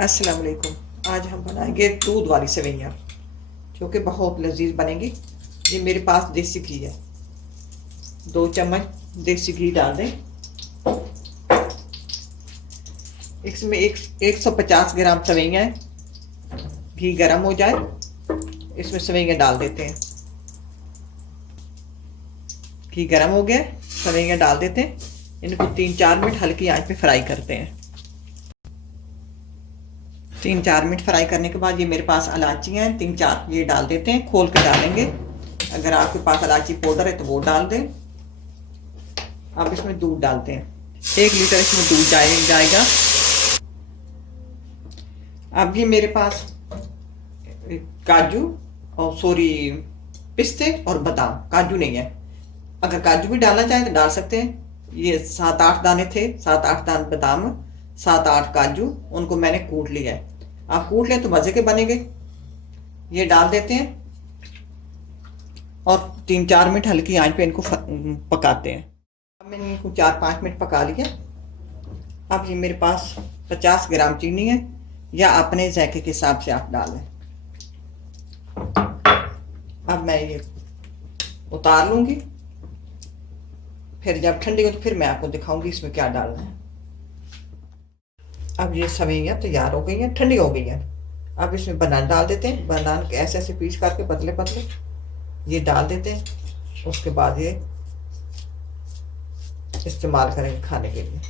अस्सलाम वालेकुम। आज हम बनाएंगे दूध वाली सेवइयाँ जो कि बहुत लजीज बनेंगी। ये मेरे पास देसी घी है, 2 चम्मच देसी घी डाल दें। इसमें 150 ग्राम सेवइयाँ हैं। घी गर्म हो जाए, इसमें सेवइयाँ डाल देते हैं। घी गर्म हो गया, सेवइयाँ डाल देते हैं। इनको 3-4 मिनट हल्की आंच पे फ्राई करते हैं। 3-4 मिनट फ्राई करने के बाद ये मेरे पास इलायचियाँ हैं 3-4, ये डाल देते हैं। खोल के डालेंगे। अगर आपके पास इलायची पाउडर है तो वो डाल दें। अब इसमें दूध डालते हैं। 1 लीटर इसमें दूध जाएगा। अब ये मेरे पास काजू और पिस्ते और बादाम, काजू नहीं है। अगर काजू भी डालना चाहें तो डाल सकते हैं। ये 7-8 दाने थे, 7-8 दाने बादाम, 7-8 काजू, उनको मैंने कूट लिया है। आप कूट लें तो मजे के बनेंगे। ये डाल देते हैं और 3-4 मिनट हल्की आंच पे इनको पकाते हैं। अब मैंने इनको 4-5 मिनट पका लिया। अब ये मेरे पास 50 ग्राम चीनी है, या अपने जायके के हिसाब से आप डालें। अब मैं ये उतार लूंगी, फिर जब ठंडी हो तो फिर मैं आपको दिखाऊंगी इसमें क्या डालना है। अब ये सेवइयाँ तैयार हो गई हैं, ठंडी हो गई हैं। अब इसमें बनाना डाल देते हैं। बनाना के ऐसे ऐसे पीस करके पतले पतले ये डाल देते हैं। उसके बाद ये इस्तेमाल करेंगे खाने के लिए।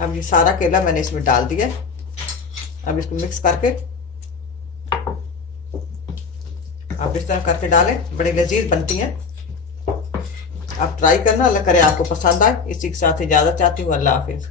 अब ये सारा केला मैंने इसमें डाल दिया। अब इसको मिक्स करके आप इस तरह करके डालें, बड़ी लजीज बनती हैं। आप ट्राई करना, अल्लाह करे आपको पसंद आए। इसी के साथ इजाज़त चाहती हूँ। अल्लाह हाफिज़।